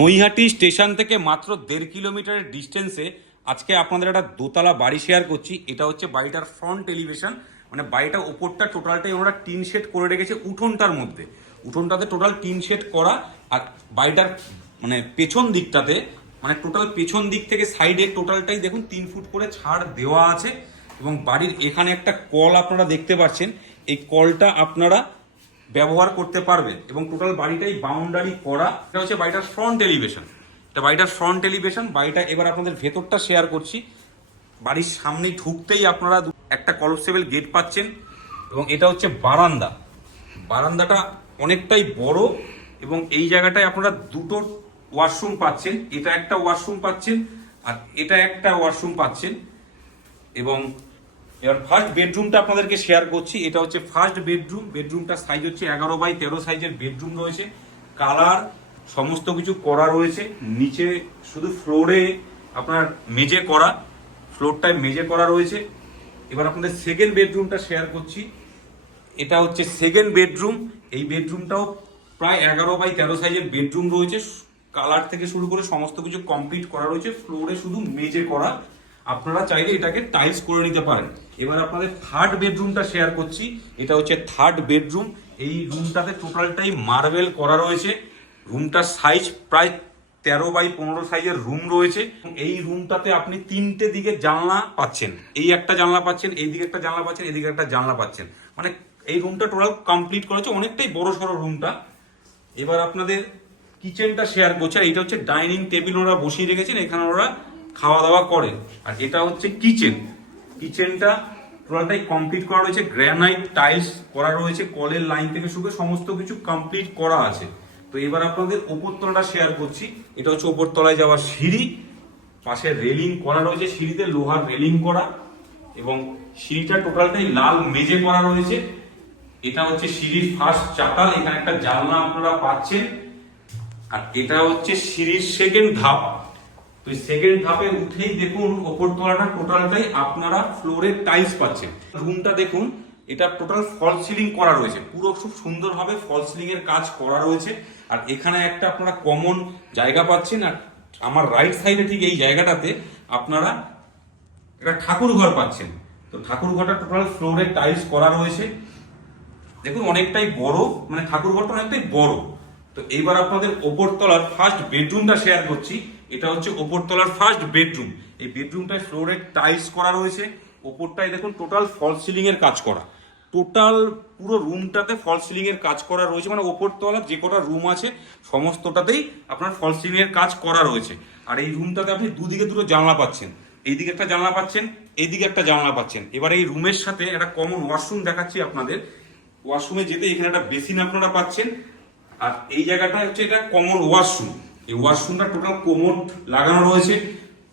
Naihati station থেকে মাত্র 1.5 কিলোমিটারের ডিস্টেন্সে আজকে আপনাদের একটা দোতলা বাড়ি শেয়ার করছি। এটা হচ্ছে বাড়িটার ফ্রন্ট এলিভেশন, মানে বাড়িটা ওপরটা টোটালটাই ওরা টিন শেড করে রেখেছে উঠোনটার মধ্যে। উঠোনটাতে টোটাল টিন শেড করা, আর বাড়িটার মানে পেছন দিকটাতে মানে টোটাল পেছন দিক থেকে সাইডে টোটালটাই দেখুন 3 ফুট করে ছাড় দেওয়া আছে। এবং বাড়ির এখানে একটা কল আপনারা দেখতে পাচ্ছেন, এই কলটা আপনারা ব্যবহার করতে পারবেন। এবং টোটাল বাড়িটাই বাউন্ডারি করা। এটা হচ্ছে বাড়িটার ফ্রন্ট এলিভেশন। এটা বাড়িটার ফ্রন্ট এলিভেশন। বাড়িটা এবার আপনাদের ভেতরটা শেয়ার করছি। বাড়ির সামনে ঢুকতেই আপনারা একটা কলপসেবল গেট পাচ্ছেন, এবং এটা হচ্ছে বারান্দা। বারান্দাটা অনেকটাই বড়, এবং এই জায়গাটায় আপনারা দুটো ওয়াশরুম পাচ্ছেন। এটা একটা ওয়াশরুম পাচ্ছেন, আর এটা একটা ওয়াশরুম পাচ্ছেন। এবং এবার ফার্স্ট বেডরুমটা আপনাদেরকে শেয়ার করছি। এটা হচ্ছে ফার্স্ট বেডরুম। বেডরুমটার সাইজ হচ্ছে 11x13 সাইজের বেডরুম রয়েছে। কালার সমস্ত কিছু করা রয়েছে। নিচে শুধু ফ্লোরে আপনার মেঝে করা, ফ্লোরটায় মেঝে করা রয়েছে। এবার আপনাদের সেকেন্ড বেডরুমটা শেয়ার করছি। এটা হচ্ছে সেকেন্ড বেডরুম। এই বেডরুমটাও প্রায় 11x13 সাইজের বেডরুম রয়েছে। কালার থেকে শুরু করে সমস্ত কিছু কমপ্লিট করা রয়েছে। ফ্লোরে শুধু মেঝে করা, আপনারা চাইলে এটাকে টাইলস করে নিতে পারেন। এবার আপনাদের থার্ড বেডরুমটা শেয়ার করছি। এটা হচ্ছে থার্ড বেডরুম। এই রুমটাতে টোটালটাই মার্বেল করা রয়েছে। রুমটার সাইজ প্রায় 13x15 সাইজের রুম রয়েছে। এই রুমটাতে আপনি 3টে দিকে জানলা পাচ্ছেন। এই একটা জানলা পাচ্ছেন, এই দিকে একটা জানলা পাচ্ছেন, এদিকে একটা জানলা পাচ্ছেন। মানে এই রুমটা টোটাল কমপ্লিট করা হচ্ছে, অনেকটাই বড় সড়ো রুমটা। এবার আপনাদের কিচেনটা শেয়ার করছে। আর এটা হচ্ছে ডাইনিং টেবিল ওরা বসিয়ে রেখেছেন, এখানে ওরা খাওয়া দাওয়া করে। আর এটা হচ্ছে কিচেন। কিচেনটা টোটালটাই কমপ্লিট করা রয়েছে, গ্রানাইট টাইলস করা রয়েছে, কলের লাইন থেকে শুরু করে সমস্ত কিছু কমপ্লিট করা আছে। তো এবার আপনাদের ওপরতলাটা শেয়ার করছি। এটা হচ্ছে ওপরতলায় যাওয়ার সিঁড়ি। পাশে রেলিং করা রয়েছে, সিঁড়িতে লোহার রেলিং করা, এবং সিঁড়িটা টোটালটাই লাল মেঝে করা রয়েছে। এটা হচ্ছে সিঁড়ির ফার্স্ট চাতাল, এখানে একটা জানলা আপনারা পাচ্ছেন। আর এটা হচ্ছে সিঁড়ির সেকেন্ড ধাপ। তো সেকেন্ড ধাপে উঠেই দেখুন ওপরতলাটা টোটালটাই আপনারা ফ্লোরে টাইলস পাচ্ছেন। রুমটা দেখুন, এটা টোটাল ফল সিলিং করা রয়েছে, পুরো খুব সুন্দরভাবে ফল সিলিং এর কাজ করা রয়েছে। আর এখানে একটা আপনারা কমন জায়গা পাচ্ছেন। আর আমার রাইট সাইডে ঠিক এই জায়গাটাতে আপনারা একটা ঠাকুর ঘর পাচ্ছেন। তো ঠাকুর ঘরটা টোটাল ফ্লোরে টাইলস করা রয়েছে। দেখুন অনেকটাই বড়, মানে ঠাকুর ঘরটা অনেকটাই বড়। তো এইবার আপনাদের ওপরতলার ফার্স্ট বেডরুমটা শেয়ার করছি। এটা হচ্ছে ওপরতলার ফার্স্ট বেডরুম। এই বেডরুমটায় ফ্লোরে টাইলস করা রয়েছে। ওপরটায় দেখুন টোটাল ফল সিলিং এর কাজ করা। টোটাল পুরো রুমটাতে ফল সিলিং এর কাজ করা রয়েছে, মানে ওপরতলা যে কটা রুম আছে সমস্তটাতেই আপনার ফল সিলিং এর কাজ করা রয়েছে। আর এই রুমটাতে আপনি দুদিকে দুটো জানলা পাচ্ছেন, এইদিকে একটা জানলা পাচ্ছেন, এইদিকে একটা জানলা পাচ্ছেন। এবার এই রুমের সাথে একটা কমন ওয়াশরুম দেখাচ্ছি আপনাদের। ওয়াশরুমে যেতে এখানে একটা বেসিন আপনারা পাচ্ছেন। আর এই জায়গাটা হচ্ছে এটা কমন ওয়াশরুম। এই ওয়াশরুমটা টোটাল কোমোড লাগানো রয়েছে,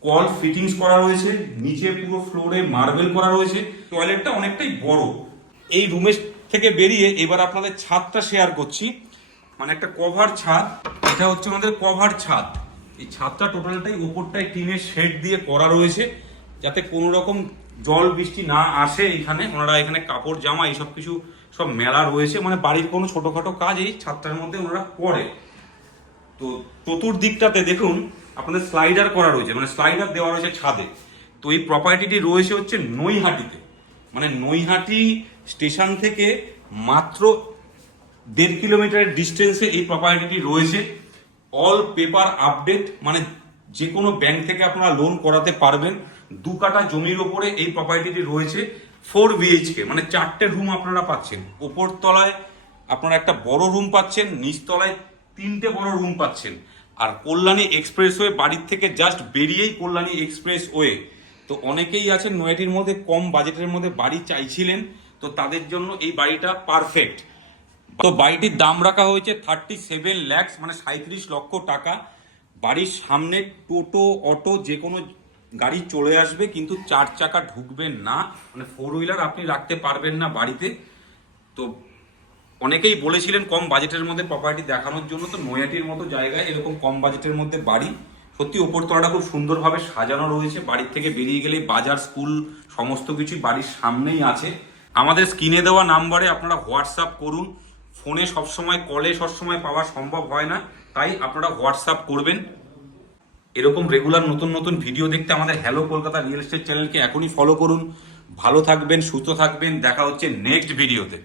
কল ফিটিংস করা রয়েছে, নিচে পুরো ফ্লোরে মার্বেল করা রয়েছে। টয়লেটটা অনেকটাই বড়। এই রুমের থেকে বেরিয়ে এবার আপনাদের ছাদটা শেয়ার করছি, মানে একটা কভার ছাদ। এটা হচ্ছে আমাদের কভার ছাদ। এই ছাদটা টোটালটাই উপরটায় টিনের শেড দিয়ে করা রয়েছে, যাতে কোনো রকম জল বৃষ্টি না আসে। এখানে ওনারা এখানে কাপড় জামা এইসব কিছু সব মেলা রয়েছে, মানে বাড়ির কোনো ছোটখাটো কাজ এই ছাদটার মধ্যে ওনারা করে। তো চতুর্দিকটাতে দেখুন আপনাদের স্লাইডার করা রয়েছে, মানে স্লাইডার দেওয়া রয়েছে ছাদে। তো এই প্রপার্টিটি রয়েছে হচ্ছে নৈহাটিতে, মানে নৈহাটি স্টেশন থেকে মাত্র 1.5 কিলোমিটারের ডিস্টেন্সে এই প্রপার্টিটি রয়েছে। অল পেপার আপডেট, মানে যে কোনো ব্যাংক থেকে আপনারা লোন করাতে পারবেন। 2 কাঠা জমির ওপরে এই প্রপার্টিটি রয়েছে। 4 BHK, মানে 4টে রুম আপনারা পাচ্ছেন। ওপর তলায় আপনারা একটা বড় রুম পাচ্ছেন, নিচতলায় 3টে বড় রুম পাচ্ছেন। আর কল্যাণী এক্সপ্রেসওয়ে বাড়ির থেকে জাস্ট বেরিয়েই কল্যাণী এক্সপ্রেসওয়ে। তো অনেকেই আছেন নৈহাটির মধ্যে কম বাজেটের মধ্যে বাড়ি চাইছিলেন, তো তাদের জন্য এই বাড়িটা পারফেক্ট। তো বাড়িটির দাম রাখা হয়েছে 37 লাখ, মানে 37 লক্ষ টাকা। বাড়ির সামনে টোটো অটো যে কোনো গাড়ি চলে আসবে, কিন্তু 4 চাকা ঢুকবে না, মানে 4 হুইলার আপনি রাখতে পারবেন না বাড়িতে। তো অনেকেই বলেছিলেন কম বাজেটের মধ্যে প্রপার্টি দেখানোর জন্য। তো নৈহাটির মতো জায়গায় এরকম কম বাজেটের মধ্যে বাড়ি, সত্যি ওপরতলাটা খুব সুন্দরভাবে সাজানো রয়েছে। বাড়ির থেকে বেরিয়ে গেলে বাজার, স্কুল সমস্ত কিছু বাড়ির সামনেই আছে। আমাদের স্ক্রিনে দেওয়া নাম্বারে আপনারা হোয়াটসঅ্যাপ করুন। ফোনে সবসময়, কলে সবসময় পাওয়া সম্ভব হয় না, তাই আপনারা হোয়াটসঅ্যাপ করবেন। এরকম রেগুলার নতুন নতুন ভিডিও দেখতে আমাদের হ্যালো কলকাতা রিয়েল এস্টেট চ্যানেলকে এখনই ফলো করুন। ভালো থাকবেন, সুস্থ থাকবেন, দেখা হচ্ছে নেক্সট ভিডিওতে।